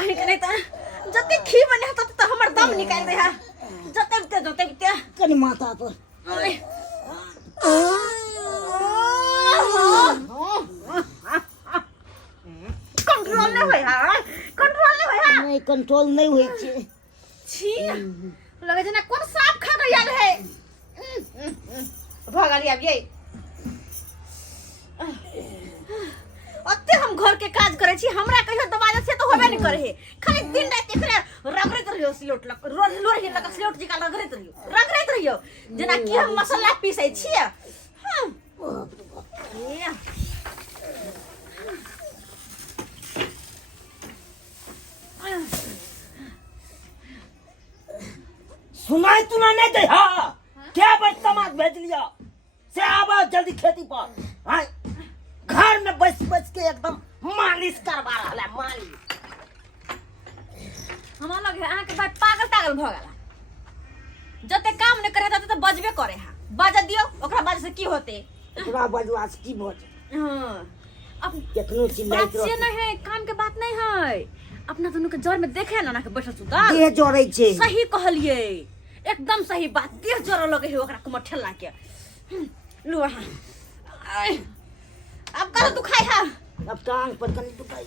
कहीं के नहीं तो जते खी बने तो हमर दम निकाल दे है जते बिते कनी माथा पर कंट्रोल नहीं होय है नहीं कंट्रोल नहीं होय छे छी लगे जना कोन सांप खा गया है भगाली अब ये अते हम घर के काज करे छी हमरा कहियो दबाजा से तो होबे नहीं करे है खाली दिन रात एकरे रगड़त रहियो सिलोट लक लोर हिल लक सिलोट जी का रगड़त रहियो जना कि हम मसाला पीसै छी सुनाई तू ना नहीं दे हां क्या बस समाज भेज लिया से आवा जल्दी खेती पर हां घर में बस के एकदम मालिश करवा रहला मालिश हमरा लगे आहा के बात पागल भ गेला जते काम न करे तते तो बजबे करे है बाजा दियो ओकरा बाज से की होते ओकरा बजवा से की भोज हां अब केतनो चिल्लाइत रह नहीं है काम के बात नहीं है अपना दोनों के जोर में देखे ना के बैठल सुता देह जोड़ै छे सही कहलिए एकदम सही बात देह जोर लगे है ओकरा कुम ठेला के लो अब कर तू खाई है अब टांग पर कनी दुखाई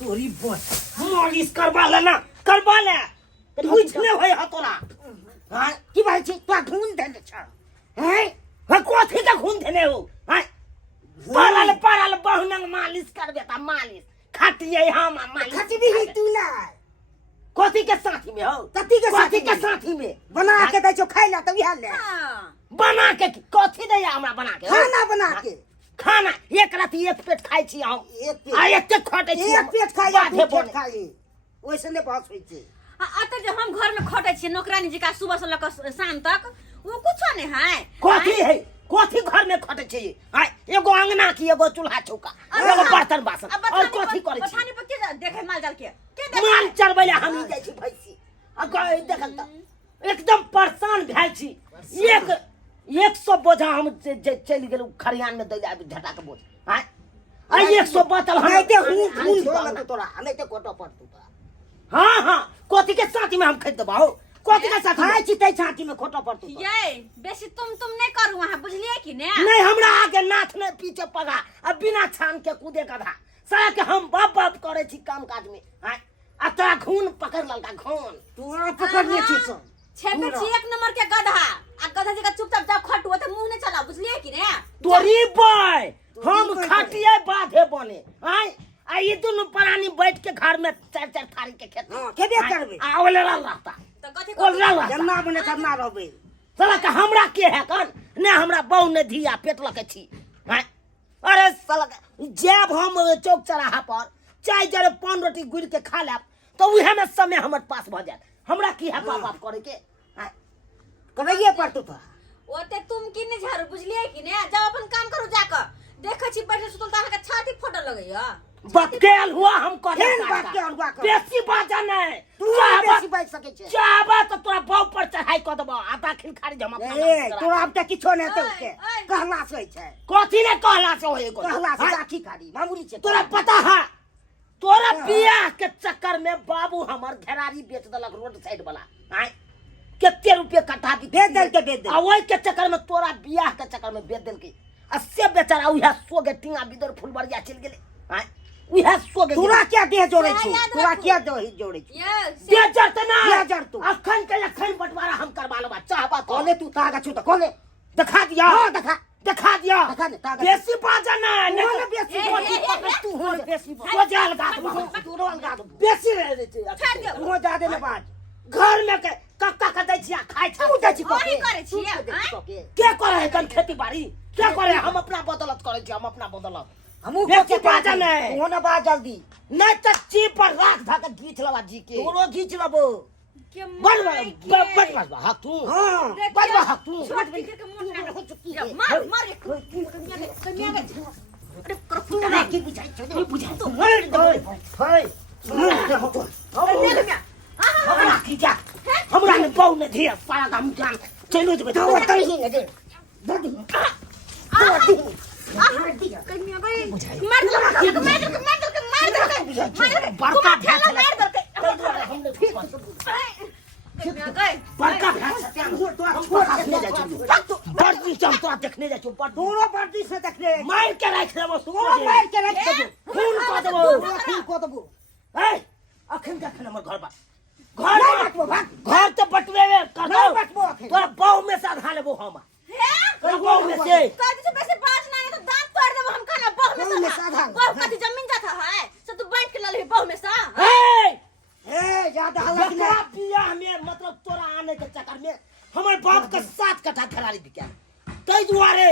तोरी बस मालिश करवा ले कुछ नहीं होय ह तोरा हां की भाई छी तू खून देने छ हैं ह कोथी का खून देने हो हैं पारल बहुनंग मालिश करबे त मालिश खाटिए हम मालिश खाटी भी तू ना कोथी के साथी में हो कथी के साथी में बना के दै छो खाइ ला त बिहार ले बना के कोथी दे हमरा बना के खाना एक राती एक पेट खाइ छी हम एक खटे छी एक पेट खाइ ओइसे ने बात होई छै अते जे हम घर में खटे छी नौकरानी जी का सुबह से लेकर शाम तक वो कुछ नहीं है कोथी घर में खटे छी हाय एगो अंगना की एगो चूल्हा चौका एगो बर्तन बासन और कोथी करे छी बथानी पर के देखे माल जाल के माल चरबैले हम जाय छी भैंसी अब देखल त एकदम परेशान भेल छी 100 बोझा हम चल गेल खरियान में दै आबी झटा के बोझ हां 100 बोतल हम नहीं खून तोरा नहीं ते कोटो पर तू हां कोथी के साथी में हम खरीद दबाओ कोथी के साथ खाइ छी तै छाती में खोटो पर तू ये बेसी तुम नहीं करू वहां बुझलिए कि नहीं हमरा आगे नाथ ने पीछे पगा अब बिना छान के कूदे गधा साला के हम बाप करे छी काम काज में हां आ तोरा खून पकड़ ललका खून तोरा पकड़ने छी सब छेपे छी एक नंबर के गधा आ गधा जगह चुपचाप जाओ खटुआ त मुंह नहीं चला बुझलिए कि तोरी बाय हम खाटिए बाधे बने हां आ ये दोनों प्राणी बैठ के घर में चार थारी के खेत खेबे करबे आ ओले रहता तो कथि जन्ना बने करना रहबे साला के हमरा के है कन ने हमरा बहु ने धिया पेट लके छी हैं अरे साला जब हम चौक चौराहा पर चाय जरे पान रोटी गुड़ के खा लेब तो उहे में समय हमर पास भ जात हमरा की है बाप करे के करैये पड़तो त ओते तुम की नहीं झारू बुझलिए कि जब अपन काम करू जाकर देखे छी बैठे सुतल त के छाती फोटो लगैया बकेल हुआ हम करे बेसी बाजा नहीं तू बेसी बाज सके छे चाबा तो तोरा बाऊ पर चढ़ाई क देबो आधा खिल खारी जमा तोरा अब त किछो नहीं तो के कहला से छै कथि ने कहला से होय कहला से आखी खारी मामूली छे तोरा पता है तोरा बियाह के चक्कर में बाबू हमर घेरारी बेच देलक रोड साइड वाला हैं केते रुपए कट्ठा बेच दे आ ओइ के चक्कर में तोरा बियाह के चक्कर में बेच देलके आ से बेचारा उहा सोगे टिंगा बिदर फुलबरिया चल गेले हैं उहा सोगे तोरा क्या देह जोड़े छी तोरा क्या जोड़े छी दे जरत ना दे जरत अखन बंटवारा हम करवा लेबा चाहबा कोले तू तागा छु त कोले दिखा दिया हां दिखा दिया बेसी बाजा ना बेसी तू हो बेसी हो जाल गा तू रोल गा बेसी हो जा दे ना बाज घर में के कक्का क दै छिया खाइ छ तू दै छी कोई करे छी के करे है कन खेती बाड़ी क्या करे हम अपना बदलत करे छी हम अपना बदलत हमू बेसी बाजा नहीं होना बा जल्दी नहीं त ची पर राख धा के घीच लवा जी के तोरो घीच लबो बड़ हाथ तू हां बड़ हाथ तू मार कन्या के अरे करफू ना की बुझाई छ बुझा तो मर दो हाय हमरा की जा हमरा ने बहु ने धिया सारा काम जान चलो जबे तो तई ही ने दे कन्या भाई मर बड़का ठेला मार दलके बड़का बर्दी चमचा देखने जा चुप दोनों बर्दी से देखने मार के रख देबो तू मार के रख देबो खून को देबो ए अखन का हमर घर बा घर तो बटवे कर दो तोरा बाऊ में से आधा लेबो हम बाऊ में से कदी से पैसे बाज ना तो दांत तोड़ देबो हम खाना बहु में से आधा बहु कदी जमीन जाता है सब तू बांट के ले बहु में से ए ज्यादा हल्ला पिया में मतलब तोरा आने के चक्कर में हमारे बाप का 7 कट्ठा खरारी बिका तई दुआरे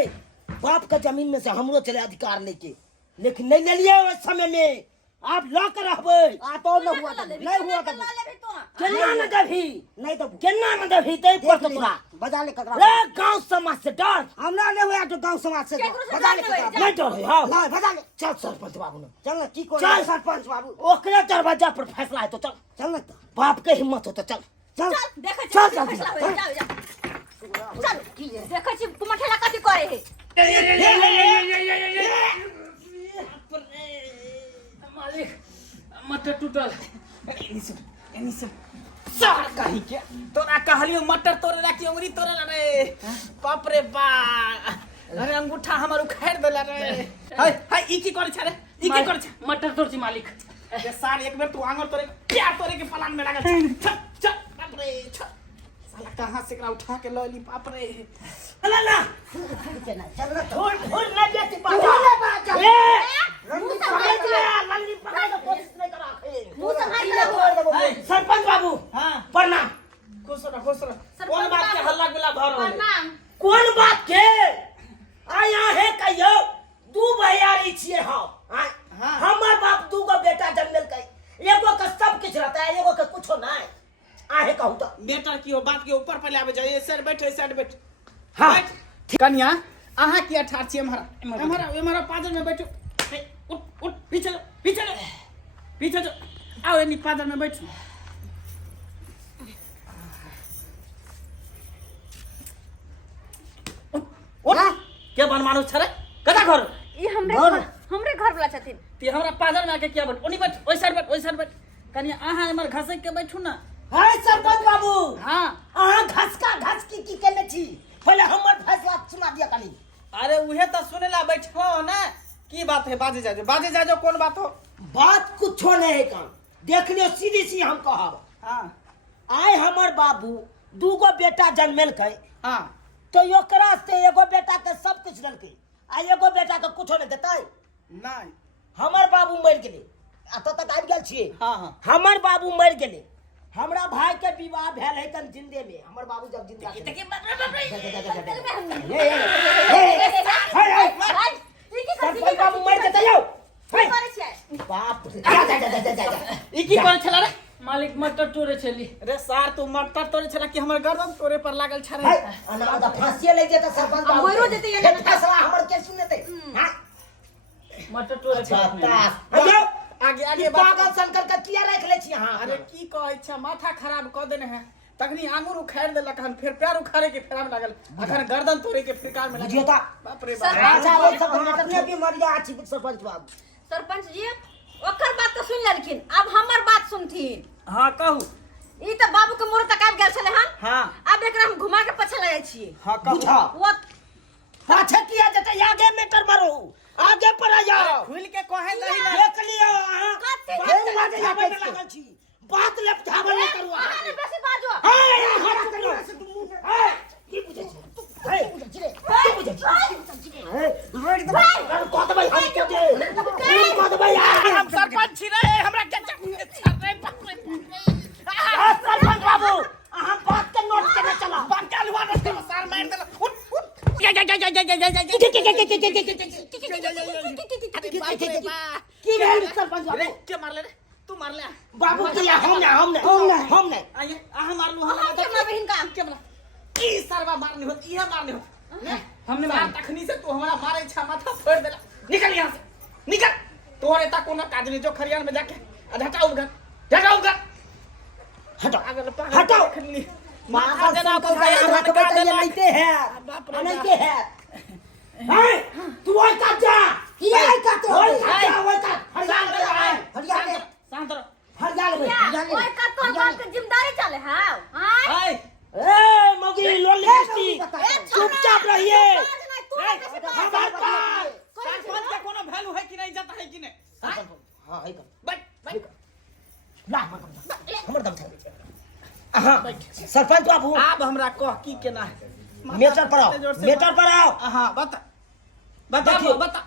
बाप का जमीन में से हमरो चले अधिकार लेके लेकिन नहीं ले लिए उस समय में आप ला कर रहबे आ तो न हुआ नहीं हुआ केना न दभी नहीं तो केना न दभी तई पर तोरा बजा ले ककरा रे गांव समाज से डर हमरा नहीं हुआ तो गांव समाज से बजा ले ककरा नहीं डर है हां नहीं बजा ले चल सरपंच बाबू ने चल ना की को चल सरपंच बाबू ओकरे दरवाजा पर फैसला है तो चल चल ना बाप के हिम्मत हो तो चल चल देखे चल चल चल की देखे छी तुम ठेला कथि करे है मालिक मटर टूटल एनी से सार कहि के तोरा कहलियो मटर तोरे राखी उंगली तोरे रे बाप रे बा अरे अंगूठा हमर उखाड़ देला रे हाय हाय ई की करे छ रे ई की करे छ मटर तोड़ छी मालिक ए सार एक बेर तू आंगर तोरे प्यार तोरे के पलान में लागल छ छ बाप रे छ साला कहां से एकरा उठा के लली बाप रे चल ना चल ना छोड़ छोड़ ना बेटी बाजा ए लल्ली समझ ले लल्ली पकड़ के कोशिश नहीं करा मुंह संभाल के सरपंच बाबू हां प्रणाम खुश रह कौन बात के हल्ला गुला भर प्रणाम कौन बात के आया है कहियो दू भैयारी छिए हम हमर बाप दू गो बेटा जन्मल के एगो के सब कुछ रहता है एगो के कुछो नहीं आहे कहू तो बेटा की हो बात के ऊपर पहले आवे जाए सर बैठे साइड बैठ हां कन्या आहा की अठार छी हमारा पादर में बैठो उठ उठ पीछे जो आओ एनी पादर में बैठ उठ के बन मानुस छरे कदा घर ई हमरे घर वाला छथिन ती हमरा पादर में आके क्या बैठ ओनी बैठ ओई साइड बैठ कन्या आहा हमर घसक के बैठू ना हाय सरपंच बाबू हां आहा घस की केने छी पहले हमर फैसला सुना दिया कनी अरे उहे तो सुनेला बैठो ना की बात है बाजे जाजो कौन बात हो बात कुछो नहीं है काम देख लियो सीधी सी हम कहब हां आय हमर बाबू दूगो बेटा जन्मेल के हां तो ओकरा से एगो बेटा के सब कुछ देलकै आ एगो बेटा के कुछो नहीं देतै नहीं हमर बाबू मर गेलै अत तक आबि गेल छियै हां हमर बाबू मर गेलै हमरा भाई के विवाह भेल है कन जिंदे में हमर बाबू जब जिंदा थे सरपंच बाबू मर के तैयो बाप रे ई की करे छला रे मालिक मटर तोड़े छली रे सार तू मटर तोड़े छला कि हमर गर्दन तोरे पर लागल छ रे अनादा फांसी ले जेता सरपंच बाबू मरो जेते ये फैसला हमर के सुनते हां मटर तोड़े छला हेलो आगे पागल शंकर का किया रख ले छी यहां अरे की कहै छ माथा खराब क देने है तखनी आंगूर उखाड़ देलक हन फिर पैर उखाड़े के फेरा में लागल अखन गर्दन तोड़े के फिरकार में लागल बुझियोता बाप रे बाप अच्छा वो सब हमने भी मर गया अछि सरपंच बाबू सरपंच जी ओकर बात तो सुन लेलखिन अब हमर बात सुनथिन हां कहू ई त बाबू के मोर तक आबि गेल छले हन हां अब एकरा हम घुमा के पछे लगे छी हां कहू बुझा वो पाछे किया जते आगे मीटर मारो आगे पर आ जाओ खुल के कहे नहीं ना देख लियो हां कते बात लागल छी बात लपटावल नहीं करू आने बेसी बाजो हाथ करो की बुझे छी की बुझे छी रोड दे कत भाई हम के दे कत भाई हम सरपंच छी रे हमरा के रे बाप रे सरपंच बाबू अहां बात के नोट करने चला बात के अलवा रस्ते में सार मार देला उठ की भेल सरपंच रे बाबू के मारले रे तू मारले बाबू के हम नहीं आइए आहा मारलू हम के मार बहिन का के बोला ई सरवा मारनी हो इहे मारनी हो हमने मार तखनी से तू हमरा मारे छा माथा फोड़ देला निकल यहां से निकल तोरे ता कोनो काज नहीं जो खरियान में जाके हटाओ घर हटाओ हटाओ खली माथा देना को रखबे त ये लेते हैं नहीं के है तू ओए का जा की आई का तो ओए है बैठ बैठ ला हमर दम छै हां सरपंच बाबू अब हमरा कह की केना है मेटर पर आओ हां बता बता देखियो, बता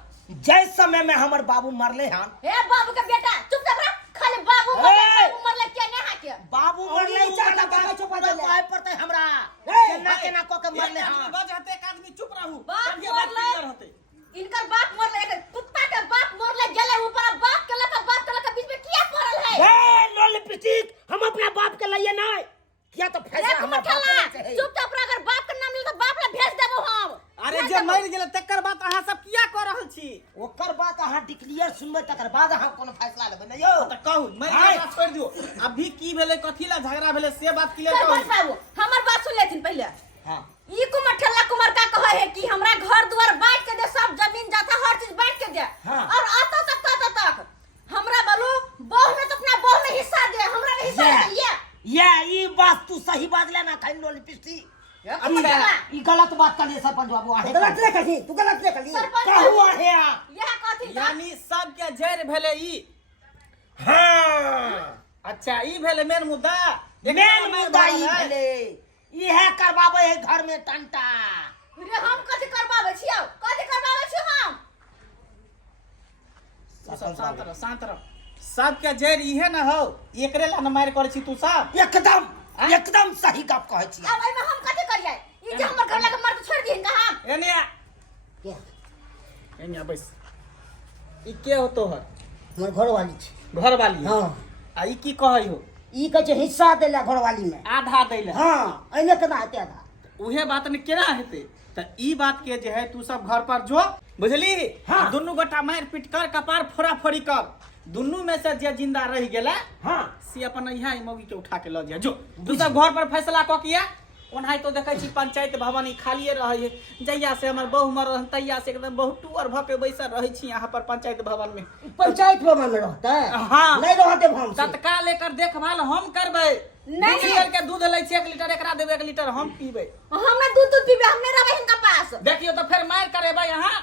जैस समय में हमर बाबू मरले हन हे बाबू के बेटा चुपचाप रह खाली बाबू मरले के ने हाके बाबू मरले चाहता बाबू चुप दे पाए पड़ते हमरा केना को के मरले हन बजते एक आदमी चुप रहू बाप तब ये बात मरले। क्लियर होते इनकर बाप मरले एक कुत्ता के बाप मरले गेले ऊपर बाप के बीच में किया पड़ल है ए नो लिपस्टिक हम अपना बाप के लिए नहीं किया तो फैसला हमर बाप के है चुपचाप रह अगर बाप के नाम ले तो बाप ले भेज देबो हम अरे जे मर गेले तकर बात अहाँ सब किया कह रहल छी ओकर बात अहाँ डिक्लेयर सुनबै तकर बाद अहाँ कोनो फैसला लेबै न यौ त कहू मर गेला छोड़ दियो अभी की भेले कथी ला झगड़ा भेले से बात क्लियर सरपंच कहू बाबू हमर बात सुन लेथिन पहले हां ई कुमार ठल्ला कुमार का कहे है कि हमरा घर द्वार बांट के दे सब जमीन जाता हर चीज बांट के दे हाँ। और आता तक हमरा बोलू बहू ने तो अपना बहू में हिस्सा दे हमरा में हिस्सा दे ये ई बात तू सही बात लेना खाई नो लिपस्टिक ई गलत बात कर सरपंच बाबू आहे गलत नहीं कही तू गलत नहीं कही कहू आहे यह कथी यानी सब के जड़ भेले ई हां अच्छा ई भेले मेन मुद्दा मेन मुद्दा ई भेले इहे करबाबै है घर में टंटा रे हम कथी करबाबै छियौ कथी करबाबै छी हम शांत रह सब के जड़ इहे न हो एकरे ला न मार करे छी तू सब एकदम सही गप कहै छी अब एमे हम कथी करियै ई जे हमर घर लगे मर्द छोड़ दिहिन का हम एने एने बैस ई के हो तोहर हमर घरवाली छै घर वाली हां आ ई की कहै हो ई कहै छै हिस्सा देला घरवाली में आधा दैले हां एने केना हेतै आधा उहे बात ने केना हेतै त ई बात के जे है तू सब घर पर जो बुझली हाँ। दुनू गोटा मार पीट कर कपार फोड़ा फोड़ी कर दुनू में से जे जिंदा रह गेला हां से अपन यहाँ मौगी के उठा के ल जा जो तू सब घर पर फैसला क किया ओनाही तो देखै छी पंचायत भवन ई खालिए रहै है जहिया से हमर बहु मर तहिया से एकदम बहुत टूअर भ के बैसल रहै छी यहाँ पर पंचायत भवन में पंचायत भवन में रहता है हाँ। नहीं रहते हम तत्काल एकर देखभाल हम करबै नहीं। 2 लीटर के दूध लै छी 1 लीटर एकरा देबै 1 लीटर हम पीबै हम ना दूध पीबे हम नहीं रहबै हिनका पास देखियो तो फिर मार करेबै यहाँ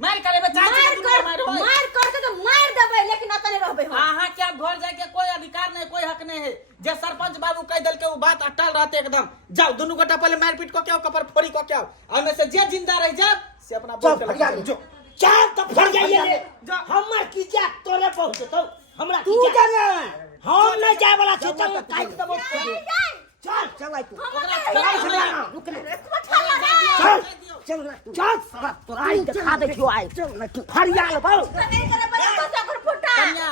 मार करेबै चाहे मार करके तो मार देबै लेकिन अतने रहबै हम अहाँ क्या घर जाए के कोई अधिकार नहीं कोई हक नहीं है जे सरपंच बाबू कह दल के वो बात अटल रहते एकदम जाओ दोनों गोटा पहले मारपीट को क्या कपर फोड़ी को क्या और में से जे जिंदा रह जा से अपना बोल के लगा जो चार तो फड़ जाइए हमर की जा तोरे पहुंचतो हमरा तू जाना हम नहीं जाय वाला छी तब काट देबो चल चल आई तू रुक ले चल चल चल साला तोराई दिखा देखियो आई चल तू फरियाल बोल नहीं करे बजा तो कर फुटा कन्या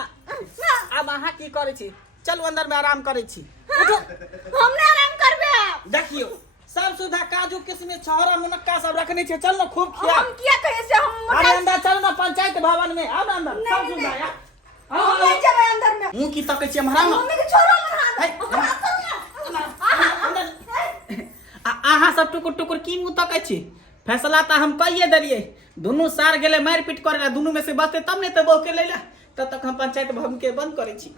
अब अहाँ की करे छी चलू अंदर में आराम करे छी हम ना आराम करबे देखियो सब सुधा काजू किशमिश छौरा मुनक्का सब रखने छे चल ना खूब खिया हम किया कहे से हम अरे अंदर चल ना पंचायत भवन में आओ ना अंदर सब सुधा यार हम नहीं जाबे अंदर में मुंह की तके छी हमरा ना मम्मी के छोरो मन अहाँ सब टुकुर टुकुर की मुंह तके छी फैसला तो हम कहिए दलिए दोनों सार गेले मार पीट करे दुनू में से बचते तब नहीं तो बहु के लेला तब तक हम पंचायत भवन के बंद करे छी